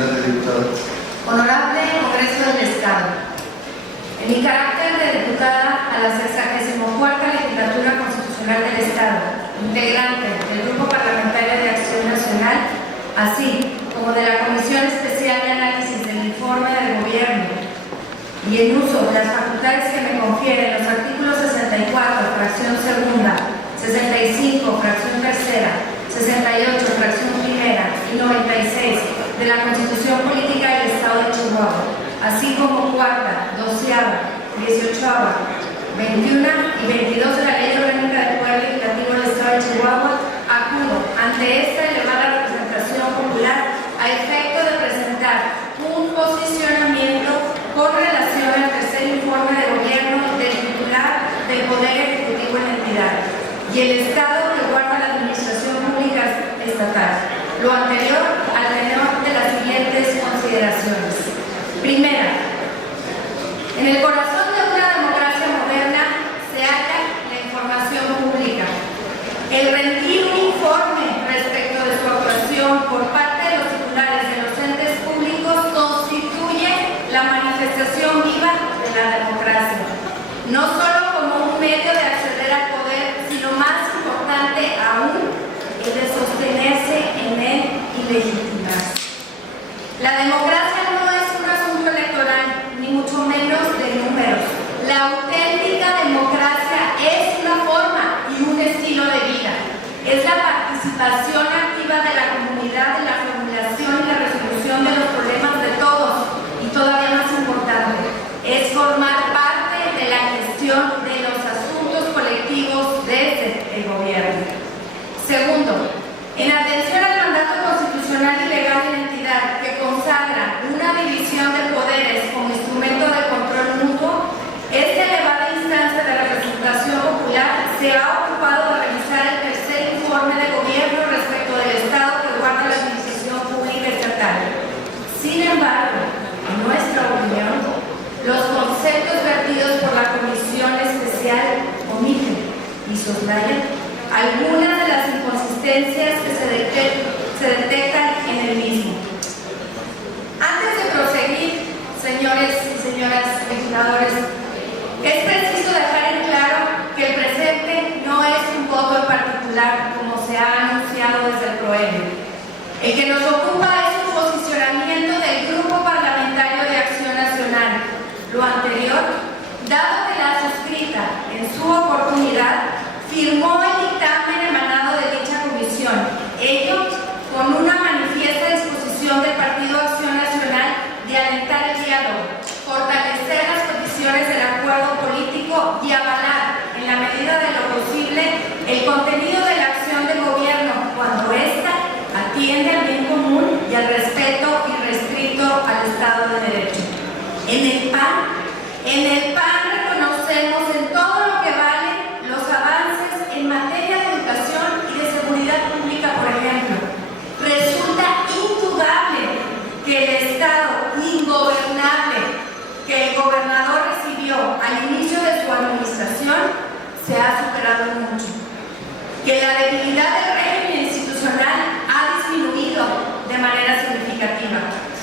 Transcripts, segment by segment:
Adelante, diputada. Honorable Congreso del Estado, en mi carácter de diputada a la 64ª Legislatura Constitucional del Estado, integrante del Grupo Parlamentario de Acción Nacional, así como de la Comisión Especial de Análisis del Informe del Gobierno, y en uso de las facultades que me confieren los artículos 64, fracción segunda, 65, fracción tercera, 68, fracción primera y 96 de la Constitución Política del Estado de Chihuahua, así como cuarta, doceava, 18ª, 21 y 22 de la Ley Orgánica del Poder Legislativo del Estado de Chihuahua, acudo ante esta elevada representación popular a efecto de presentar un posicionamiento con relación al tercer informe de gobierno del titular del Poder Ejecutivo en la entidad y el Estado que guarda la Administración Pública Estatal. Lo anterior al tenor de las siguientes consideraciones. Primera, en el corazón de una democracia moderna se halla la información pública. El rendir un informe respecto de su actuación por parte de los titulares de los entes públicos constituye la manifestación viva de la democracia, no solo como un medio de acceder al poder, sino más importante aún, el de sostenerse en él y legitimarse. La democracia no es un asunto electoral, ni mucho menos de números. La auténtica democracia es una forma y un estilo de vida. Es la participación activa de la comunidad en la formulación y la resolución de los problemas de todos, y todavía más importante, es formar parte de la gestión de los asuntos colectivos desde el gobierno. Segundo, en atención al mandato constitucional y legal de la entidad que consagra una división de poderes como instrumento de control mutuo, esta elevada instancia de representación popular se ha ocupado de realizar el tercer informe de gobierno respecto del Estado que guarda la Administración Pública Estatal. Sin embargo, en nuestra opinión, los conceptos vertidos por la Comisión Especial omiten y soslayan algunas de las inconsistencias que se detectan en el mismo. Antes de proseguir, señores y señoras legisladores, es preciso dejar en claro que el presente no es un voto en particular, como se ha anunciado desde el PROEM. El que nos ocupa es un posicionamiento del Grupo Parlamentario de Acción Nacional. Lo anterior, dado que la suscrita en su oportunidad firmó el dictamen emanado de dicha comisión, ello con una manifiesta disposición del Partido Acción Nacional de alentar el diálogo, fortalecer las condiciones del acuerdo político y avalar, en la medida de lo posible, el contenido de la acción del gobierno cuando ésta atiende al bien común y al respeto irrestricto al Estado de Derecho. En el PAN reconocemos en todo lo que vale los avances en materia de educación y de seguridad pública, por ejemplo. Resulta indudable que el Estado ingobernable que el gobernador recibió al inicio de su administración se ha superado mucho. Que la debilidad del régimen institucional ha disminuido de manera significativa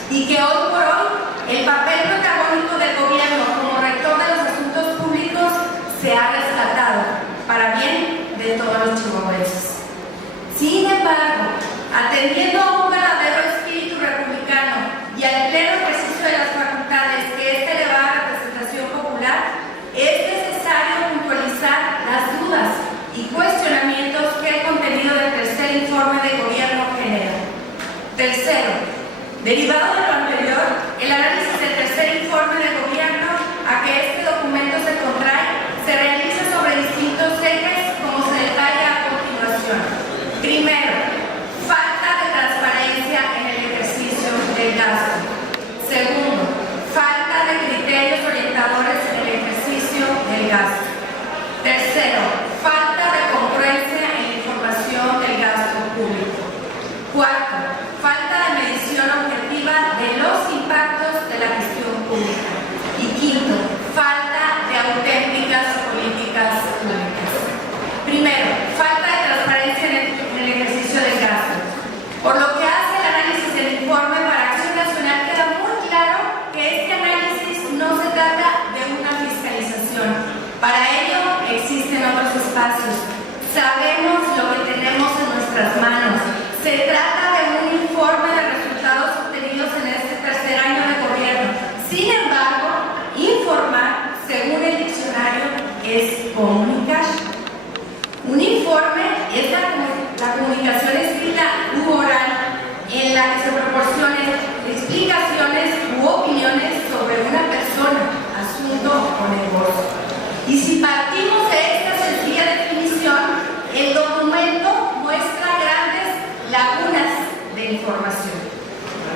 y que hoy por hoy el papel protagónico del gobierno como rector de los asuntos públicos se ha rescatado para bien de todos los chihuahuenses. Sin embargo, atendiendo a un verdadero espíritu republicano y al pleno ejercicio de las facultades que esta elevada representación popular, es necesario puntualizar las dudas y cuestionamientos que el contenido del tercer informe de gobierno genera. Tercero, derivado de lo anterior, el análisis del tercer informe de gobierno a que este documento se contrae se realiza sobre distintos ejes, como se detalla a continuación. Primero, falta de transparencia en el ejercicio del gasto. Segundo, falta de criterios orientadores en el ejercicio del gasto. Tercero, falta de congruencia en la información del gasto público. Cuarto, falta de medición objetiva de los impactos de la gestión pública. Y quinto, falta de auténticas políticas públicas. Primero, falta de transparencia en el ejercicio del gasto. Por lo que hace el análisis del informe para Acción Nacional Se trata de un informe de resultados obtenidos en este tercer año de gobierno. Sin embargo, informar, según el diccionario, es comunicar. Un informe es la comunicación escrita u oral en la que se proporcionen explicaciones u opiniones sobre una persona, asunto o negocio. Y si partimos de esta sencilla definición, el documento muestra grandes lagunas de información.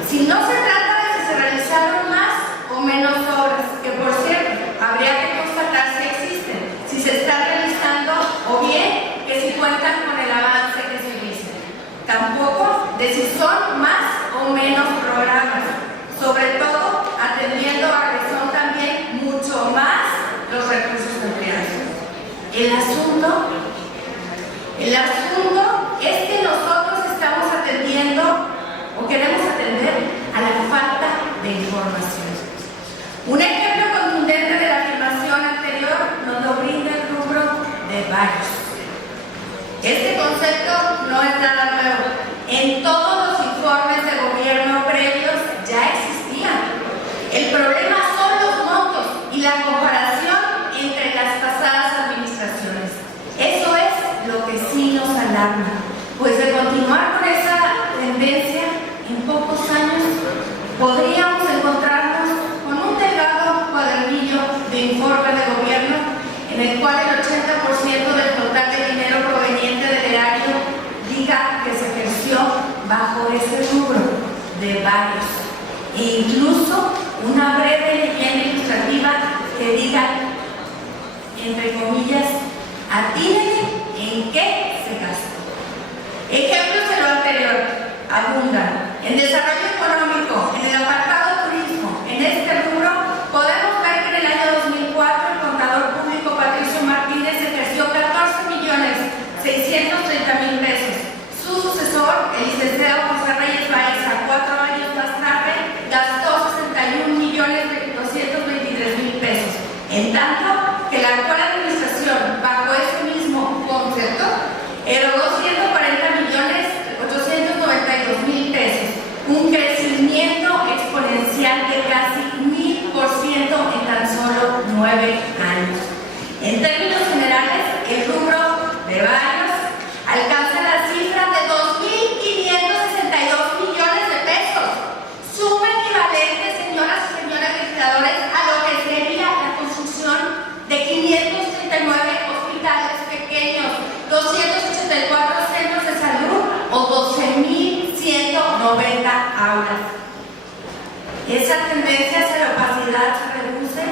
Si no se trata de si se realizaron más o menos obras, que por cierto, habría que constatar si existen, si se están realizando o bien que si cuentan con el avance que se dice. Tampoco de si son más o menos programas, sobre todo atendiendo a que son también mucho más los recursos empleados. El asunto es que nosotros estamos atendiendo o queremos atender a la falta de información. Un ejemplo contundente de la afirmación anterior nos lo brinda el rubro de varios. Este concepto no es nada nuevo. En todos los informes de gobierno previos ya existían. El problema son los montos y la comparación entre las pasadas administraciones. Eso es lo que sí nos alarma, pues de continuar con esa tendencia, en pocos años podríamos encontrarnos con un delgado cuadernillo de informe de gobierno en el cual el 80% del total de dinero proveniente del erario diga que se ejerció bajo ese rubro de varios, e incluso una breve leyenda ilustrativa que diga, entre comillas, atínenle en qué se gastó. Ejemplos de lo anterior abundan. En desarrollo económico, en el apartado turismo, en este rubro, podemos ver que en el año 2004 el contador público Patricio Martínez ejerció 14.630.000 pesos. Su sucesor, el licenciado José Reyes Baeza, 4 años más tarde, gastó 61.223.000 pesos. En tanto que la actual administración, bajo ese mismo concepto, erogó 140.892.000 pesos, un crecimiento exponencial de casi 1000% en tan solo 9 años. En términos generales, el rubro de varios alcanza la cifra de 2.562 millones de pesos, suma equivalente, señoras y señores legisladores, a lo que sería la construcción de 539 hospitales pequeños, 284 centros de salud o 12.190 aulas. Esa tendencia hacia la opacidad se reduce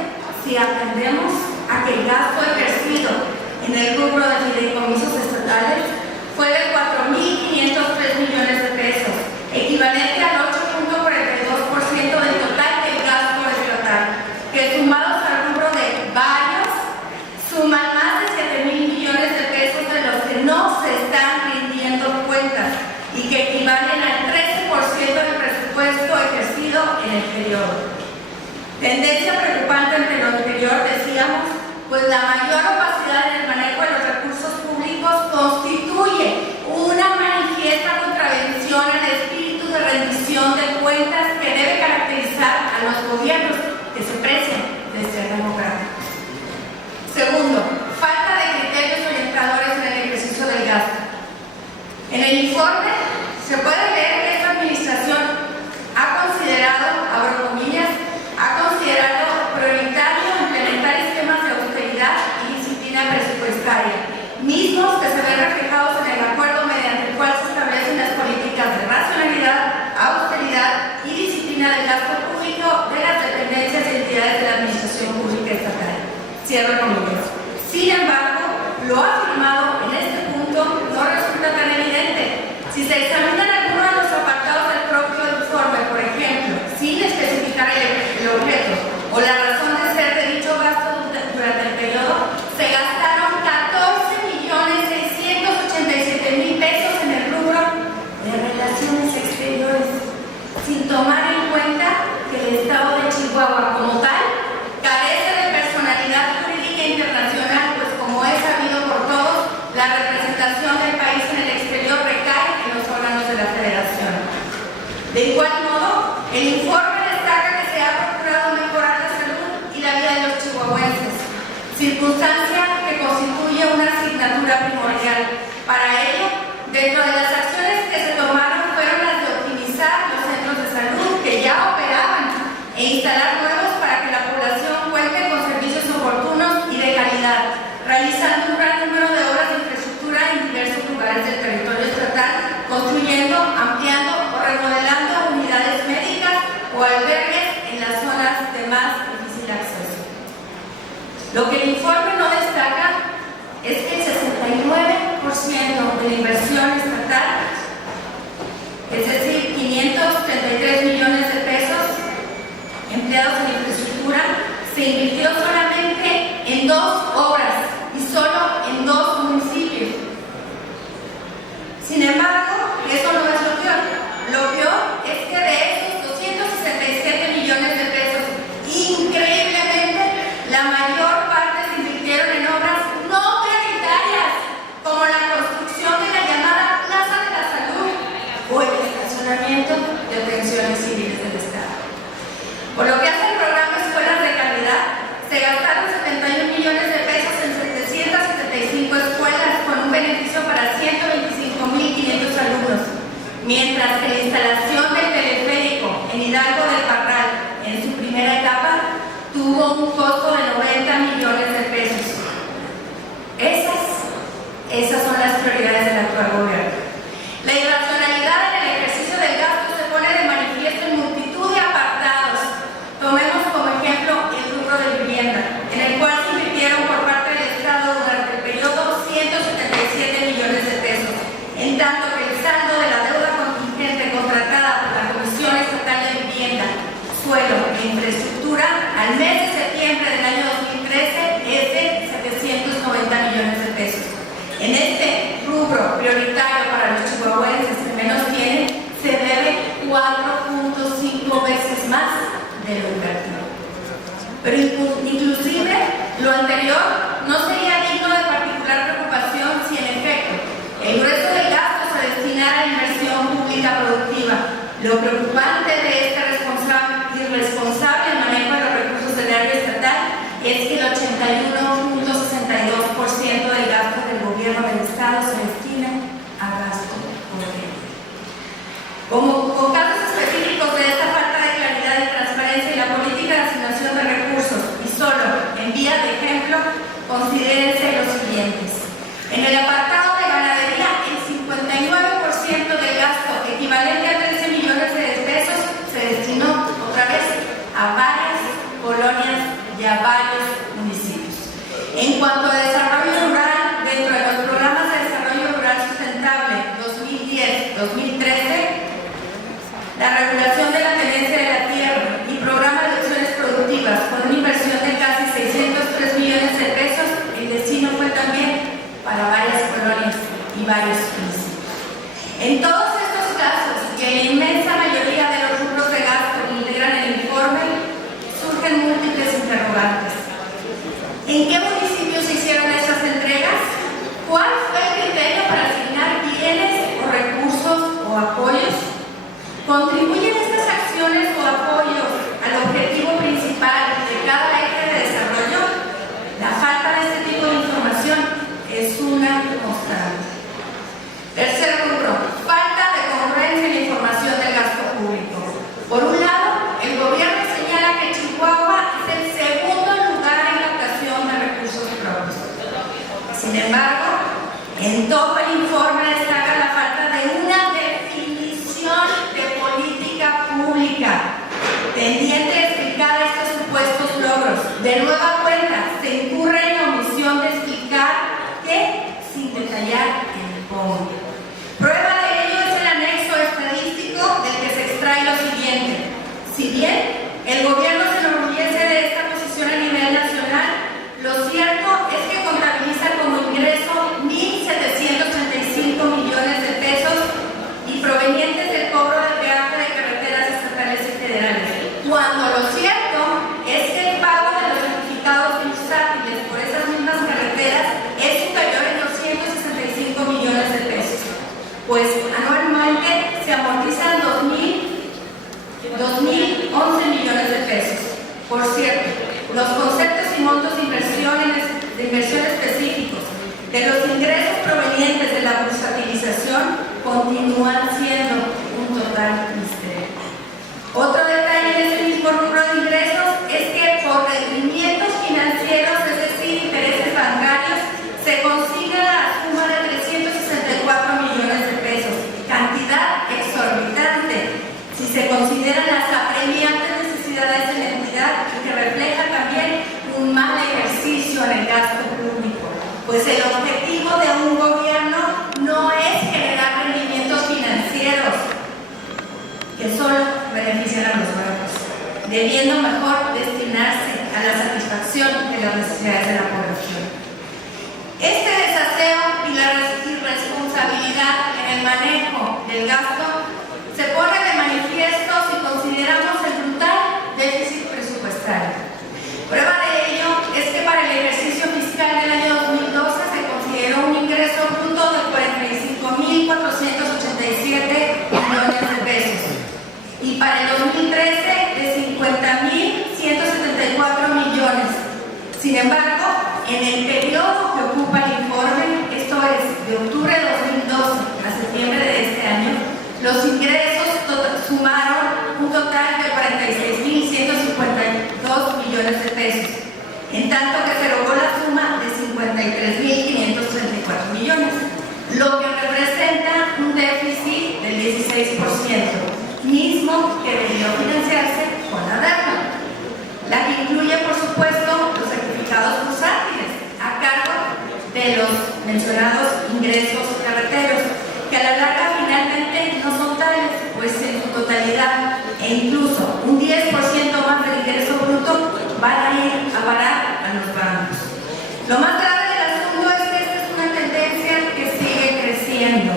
si atendemos a que el gasto ejercido en el rubro de fideicomisos estatales fue de 4.503 millones de pesos, equivalente al 8.42% del total del gasto estatal, que sumados al rubro de varios suman más de 7.000 millones de pesos de los que no se están rindiendo cuentas y que equivalen al 13% del presupuesto ejercido en el periodo. Tendencia preocupante ante lo anterior, decíamos, pues la mayor opacidad en el manejo de los recursos públicos constituye una manifiesta contravención al espíritu de rendición de cuentas que debe caracterizar a los gobiernos que se precian de ser democráticos. Segundo, falta de criterios orientadores en el ejercicio del gasto. En el informe se puede leer que esta administración ha considerado, abro comillas, prioritario implementar esquemas de austeridad y disciplina presupuestaria, mismos que se ven reflejados en el acuerdo mediante el cual se establecen las políticas de racionalidad, austeridad y disciplina del gasto público de las dependencias y entidades de la administración pública estatal. Cierro comillas. Sin embargo, lo afirmado en este punto no resulta tan evidente. Si se examinan algunos de los apartados del propio informe, por ejemplo, sin especificar el objeto o la razón de ser de dicho gasto durante el periodo, se gastaron 14.687.000 pesos en el rubro de relaciones exteriores, sin tomar en cuenta que el Estado de Chihuahua como tal carece de personalidad jurídica internacional, pues como es sabido por todos, la representación del país en el exterior recae en los órganos de la o albergues en las zonas de más difícil acceso. Lo que el informe no destaca es que el 69% de la inversión estatal, es decir, 533 millones de pesos empleados en infraestructura, se invirtió solamente en 2 obras y solo en 2 municipios. Sin embargo, eso no es lo peor. Lo peor es que de esos 267 millones de pesos, increíblemente, la mayor parte se invirtieron en obras no prioritarias, como la construcción de la llamada Plaza de la Salud o el estacionamiento de pensiones civiles del Estado. Por lo que hace el programa Escuelas de Calidad, se gastaron 71 millones de pesos en 775 escuelas con un beneficio para 125.500 alumnos, mientras que la instalación del teleférico en Hidalgo del Parral en su primera etapa tuvo un costo de 90 millones de pesos. Esas son las prioridades del actual gobierno. La irracionalidad en el ejercicio del gasto se pone de manifiesto en multitud de apartados. Tomemos como ejemplo el rubro de vivienda, en el cual se invirtieron por parte del Estado durante el periodo 177 millones de pesos, en tanto que el saldo de la deuda contingente contratada por la Comisión Estatal de Vivienda, Suelo e Infraestructura al mes de septiembre del año 2013 es de 790 millones de pesos. En este rubro prioritario para los chihuahuenses que menos tienen, se debe 4.5 veces más de lo invertido. Pero inclusive lo anterior no sería digno de particular preocupación si en efecto el grueso del gasto se destinara a inversión pública productiva. Lo preocupante de este irresponsable manejo de los recursos del área estatal es que el 81.62% del gasto del gobierno del Estado se destina a gasto corriente. Con casos específicos de esta falta de claridad y transparencia en la política de asignación de recursos, y solo en vía de ejemplo, considérense los siguientes. En el apartado de ganadería, el 59% del gasto, equivalente a 13 millones de pesos, se destinó otra vez a varias colonias y a varios municipios. En cuanto a desarrollo rural, dentro de los programas de desarrollo rural sustentable 2010-2013, la regulación de la tenencia de la tierra y programa de acciones productivas con una inversión de casi 603 millones de pesos, el destino fue también para varias colonias y varios municipios. En todos estos casos, y en la inmensa mayoría de los rubros de gasto que integran el informe, surgen múltiples interrogantes. ¿En qué municipios se hicieron estas entregas? ¿Cuál fue el criterio para asignar bienes o recursos o apoyos? ¿Contribuyen estas acciones o apoyos al objetivo principal de cada eje de desarrollo? La falta de este tipo de información es una constante. Tercer rubro, falta de congruencia en la información del gasto público. Por un lado, el gobierno señala que Chihuahua es el segundo lugar en captación de recursos propios. Sin embargo, en todo el informe destaca la falta de una definición de política pública tendiente a explicar estos supuestos logros. De nueva cuenta, se incurre en la omisión de explicar qué sin detallar el cómo. Prueba de ello es el anexo estadístico del que se extrae lo siguiente. Si bien el gobierno se enorgullece de esta posición a nivel nacional, lo cierto es que contabiliza como ingreso 1.735 millones de pesos y provenientes del cobro del peaje de carreteras estatales y federales, cuando lo cierto es que el pago de los certificados bursátiles por esas mismas carreteras es superior en 265 millones de pesos, pues anualmente se amortizan 2.011 millones de pesos. Por cierto, los conceptos y montos de inversión específicos de los ingresos provenientes de la bursatilización continúan siendo un total misterio. Otro detalle de este mismo rubro de ingresos es que por rendimientos financieros, es decir, intereses bancarios, se consigue la suma de 364 millones de pesos, cantidad exorbitante si se consideran las apremiantes debiendo mejor destinarse a la satisfacción de las necesidades de la población. Este desaseo y la irresponsabilidad en el manejo del gasto se pone de manifiesto si consideramos el brutal déficit presupuestario. Prueba de ello es que para el ejercicio fiscal del año 2012 se consideró un ingreso bruto de 45.487 millones de pesos y para el 2013 de 50.174 millones. Sin embargo, en el periodo que ocupa el informe, esto es, de octubre de 2012 a septiembre de este año, los ingresos sumaron un total de 46.152 millones de pesos, en tanto que se logró la suma de 53.534 millones, lo que representa un déficit del 16%, mismo que debió financiarse con la deuda, la que incluye, por supuesto, los certificados bursátiles a cargo de los mencionados ingresos carreteros, que a la larga finalmente no son tales, pues en su totalidad e incluso un 10% más del ingreso bruto van a ir a parar a los bancos. Lo más grave del asunto es que esta es una tendencia que sigue creciendo,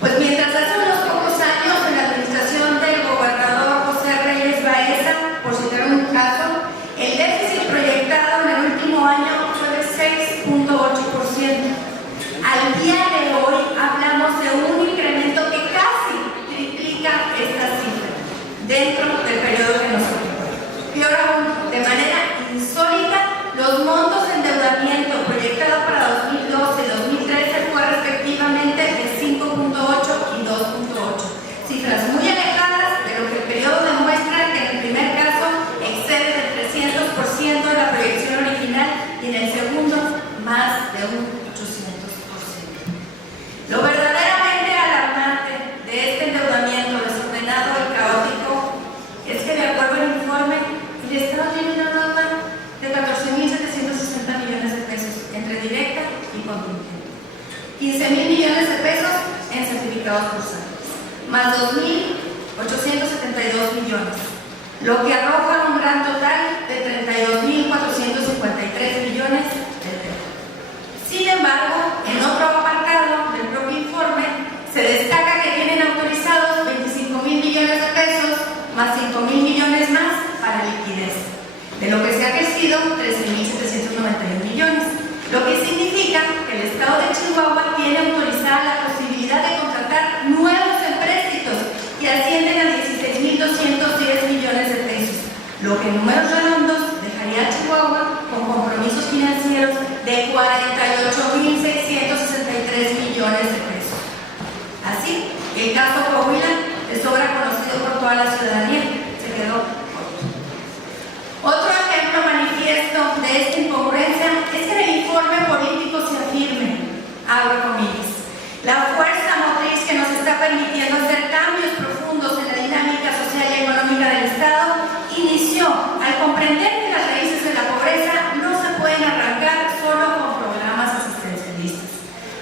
pues mientras hace unos pocos años en la administración del gobernador José Reyes Baeza, por citar un caso, el déficit proyectado en el último año fue de 6.8%. Al día de hoy hablamos de un incremento que casi triplica esta cifra dentro del periodo que nos ocupa. Peor aún, de manera insólita, los montos de endeudamiento proyectados para 2012 y 2013 fue respectivamente de 5.8 y 2.8, cifras muy alejadas de lo que el periodo demuestra, que en el primer caso excede del 300% de la proyección original y en el segundo más de un 800%. Lo verdaderamente alarmante de este endeudamiento desordenado y caótico es que, de acuerdo al informe, el Estado tiene una deuda de 14.760 millones de pesos entre directa y contingente, 15.000 millones de pesos en certificados bursátiles, más 2.872 millones, lo que arroja un gran total de 32.453 millones de pesos. Sin embargo, en otro apartado del propio informe se destaca que tienen autorizados 25.000 millones de pesos más 5.000 millones más para liquidez, de lo que se ha crecido 13.791 millones, lo que significa que el Estado de Chihuahua tiene autorizada la posibilidad de contratar nuevos empréstitos que ascienden a 16.210 millones de pesos, lo que en números redondos dejaría a Chihuahua con compromisos financieros de 48.663 millones de pesos. Así, el caso Coahuila, de sobra conocido por toda la ciudadanía, se quedó corto. Otro ejemplo manifiesto de esta incongruencia es que en el informe político se afirme, abro comillas, la fuerza motriz que nos está permitiendo hacer cambios profundos en la dinámica social y económica del Estado inició al comprender que las raíces de la pobreza no se pueden arrancar solo con programas asistencialistas.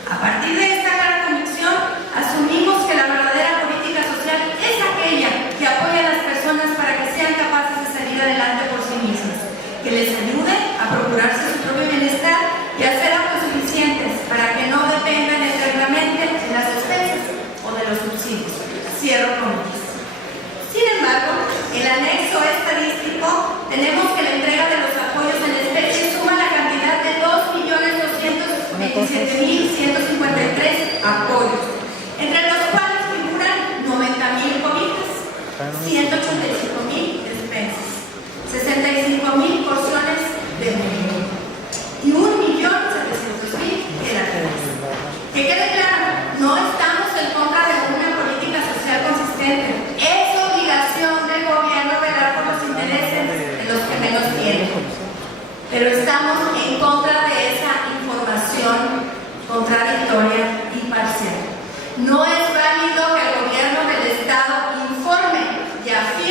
A partir de esta clara convicción, asumimos que la verdadera política social es aquella que apoya a las personas para que sean capaces de salir adelante por sí mismas, que les ayude a procurarse su propio bienestar y a ser autosuficientes para que no dependan eternamente de las despensas o de los subsidios. Cierro comillas. Sin embargo, en el anexo estadístico tenemos que la entrega de los apoyos en especie suma la cantidad de 2.227.153 apoyos, entre los cuales figuran 90.000 cobijas, 185.000 despensas, 65.000 porciones de menú y 1.700.000 geladeras. Que quede claro, no estamos en contra de una política social consistente. Es obligación del gobierno velar por los intereses de los que menos tienen. Pero estamos en contra de esa información contradictoria y parcial. No es válido que el gobierno del Estado informe y afirme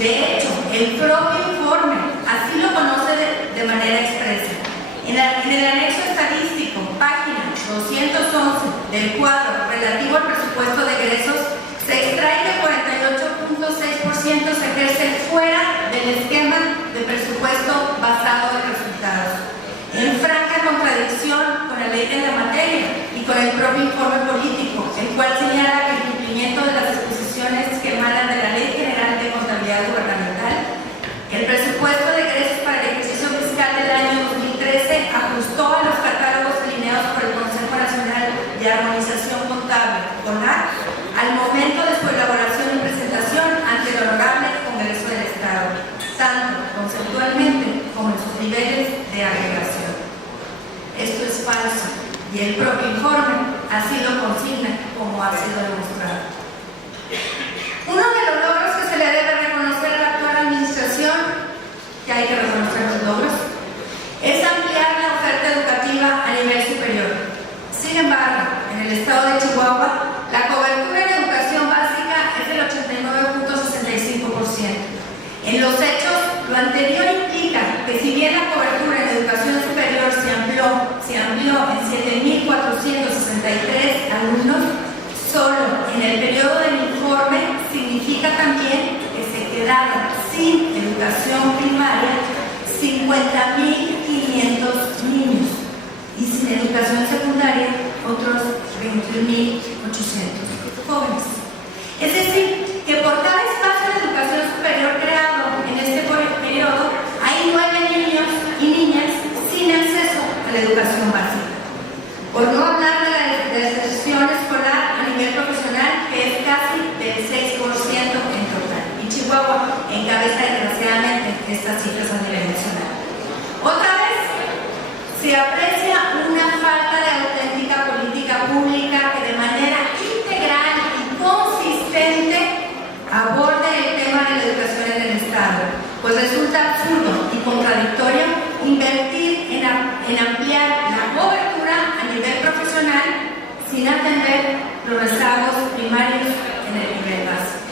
De hecho, el propio informe así lo conoce de manera expresa. En el anexo estadístico, página 211 del cuadro relativo al presupuesto de egresos, se extrae que 48.6% se ejerce fuera del esquema de presupuesto basado en resultados, en franca contradicción con la ley de la materia y con el propio informe político, el cual señala que el cumplimiento de las disposiciones que emanan de la Ley General de Contabilidad Gubernamental, el presupuesto de egresos para el ejercicio fiscal del año 2013 ajustó a los catálogos delineados por el Consejo Nacional de Armonización Contable, CONAC, al momento de su elaboración y presentación ante el Honorable Congreso del Estado, tanto conceptualmente como en sus niveles de agregación. Esto es falso y el propio informe así lo consigna, como ha sido demostrado. Uno de los logros que se le debe reconocer a la actual administración, que hay que reconocer los logros, es ampliar la oferta educativa a nivel superior. Sin embargo, en el estado de Chihuahua, la cobertura en educación básica es del 89.65%. En los hechos, lo anterior implica que si bien la cobertura en educación superior se amplió en 7.463 alumnos, solo en el periodo del informe significa también que se quedaron sin educación primaria 50.500 niños y sin educación secundaria otros 21.800 jóvenes. Es decir, que por cada espacio de educación superior creado en este periodo hay 9 niños y niñas sin acceso a la educación básica. Por no hablar de la deserción escolar a nivel profesional, que es casi del 6% en total. Y Chihuahua encabeza desgraciadamente estas cifras a nivel nacional. Otra vez se aprecia una falta de auténtica política pública que de manera integral y consistente aborde el tema de la educación en el Estado, pues resulta absurdo y contradictorio invertir en ampliar la cobertura a nivel profesional sin atender los rezagos primarios en el nivel básico.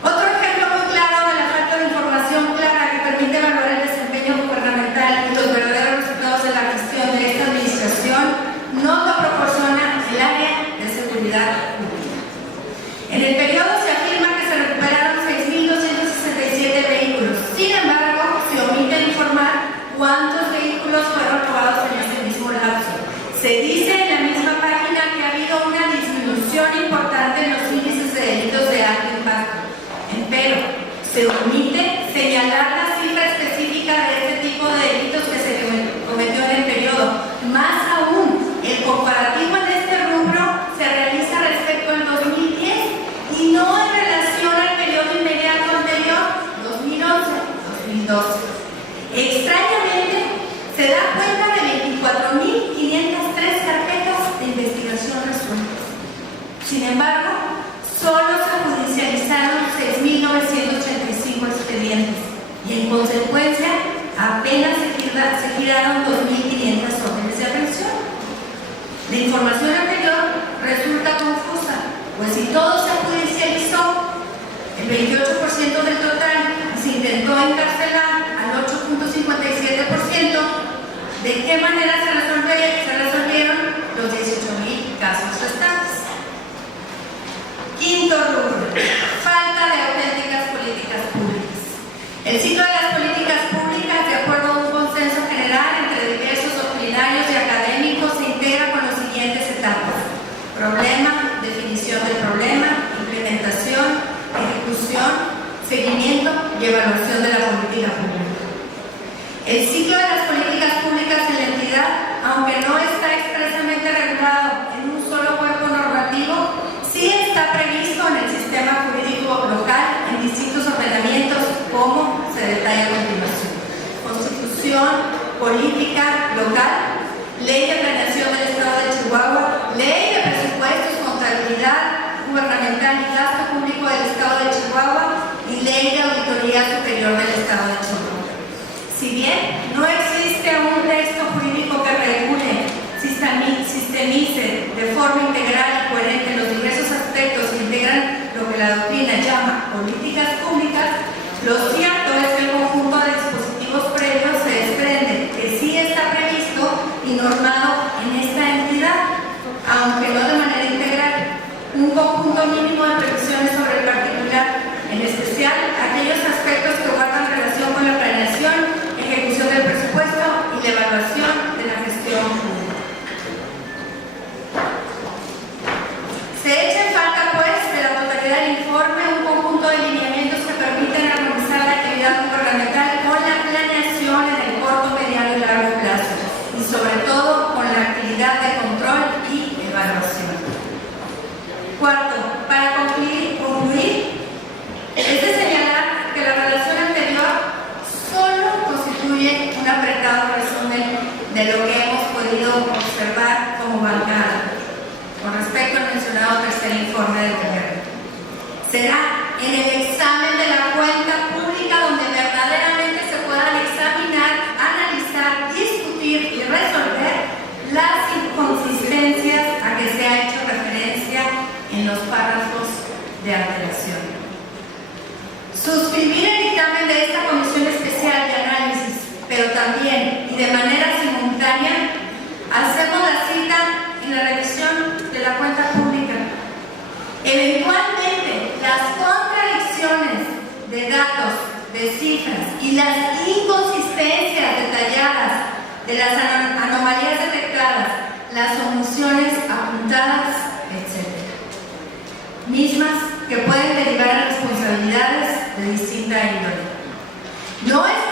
Otro ejemplo muy claro de la falta de información clara que permite evaluar el desempeño gubernamental y los verdaderos resultados de la gestión de esta administración nos lo proporciona el área de seguridad pública. En el periodo se afirma que se recuperaron 6.267 vehículos. Sin embargo, se omite informar cuántos vehículos fueron robados en ese mismo lapso. Se dice en la misma página que ha habido una disminución importante en los índices de delitos de alto impacto. Pero se omite señalar la cifra específica de este tipo de delitos que se cometió en el periodo. Más aún, el comparativo en este rubro se realiza respecto al 2010 y no en relación al periodo inmediato anterior, 2011-2012. Extrañamente, se da cuenta de 24.503 carpetas de investigación resueltas. Sin embargo, solo se judicializaron 6.985 expedientes y en consecuencia apenas se giraron 2.500 órdenes de aprehensión. La información anterior resulta confusa, pues si todo se judicializó, el 28% del total, y se intentó encarcelar al 8.57%, ¿de qué manera se resolvieron los 18.000 casos restantes? Quinto rubro, falta de auténticas políticas públicas. El ciclo de las políticas públicas, de acuerdo a un consenso general entre diversos doctrinarios y académicos, se integra con las siguientes etapas: problema, definición del problema, implementación, ejecución, seguimiento y evaluación de la política pública. El ciclo de las políticas públicas en la entidad, aunque no está expresamente regulado en un solo cuerpo normativo, sí está previsto en el sistema jurídico local en distintos ordenamientos, como se detalla a continuación: Constitución Política Local, Ley de Planeación del Estado de Chihuahua, Ley de Presupuestos, Contabilidad Gubernamental y Gasto Público del Estado de Chihuahua y Ley de Auditoría Superior del Estado de Chihuahua. Si bien no existe un texto jurídico que regule, sistemice de forma integral y coherente los diversos aspectos que integran lo que la doctrina llama a políticas públicas, lo cierto es que el conjunto de dispositivos previos se desprende que sí está previsto y normado en esta entidad, aunque no de manera integral, un conjunto mínimo de previsiones sobre el particular, en especial aquellos aspectos que guardan relación con la planeación, ejecución del presupuesto y la evaluación de la gestión pública. Se echa en falta, pues, de la totalidad del informe un conjunto de lineamientos que permiten armonizar la actividad gubernamental con la planeación en el corto, mediano y largo plazo, y sobre todo con la actividad de control y evaluación. Cuarto, para concluir, es de señalar que la relación anterior solo constituye un apretado resumen de lo que hemos podido observar como bancada con respecto al mencionado tercer informe del gobierno. Será en el examen de la cuenta pública donde verdaderamente se puedan examinar, analizar, discutir y resolver las inconsistencias a que se ha hecho referencia en los párrafos de alteración. Suscribir el dictamen de esta comisión especial de análisis, pero también y de manera simultánea, hacemos la cita en la revisión de la cuenta pública. Eventualmente, las contradicciones de datos, de cifras y las inconsistencias detalladas de las anomalías detectadas, las omisiones apuntadas, etc. Mismas que pueden derivar a responsabilidades de distinta índole. No es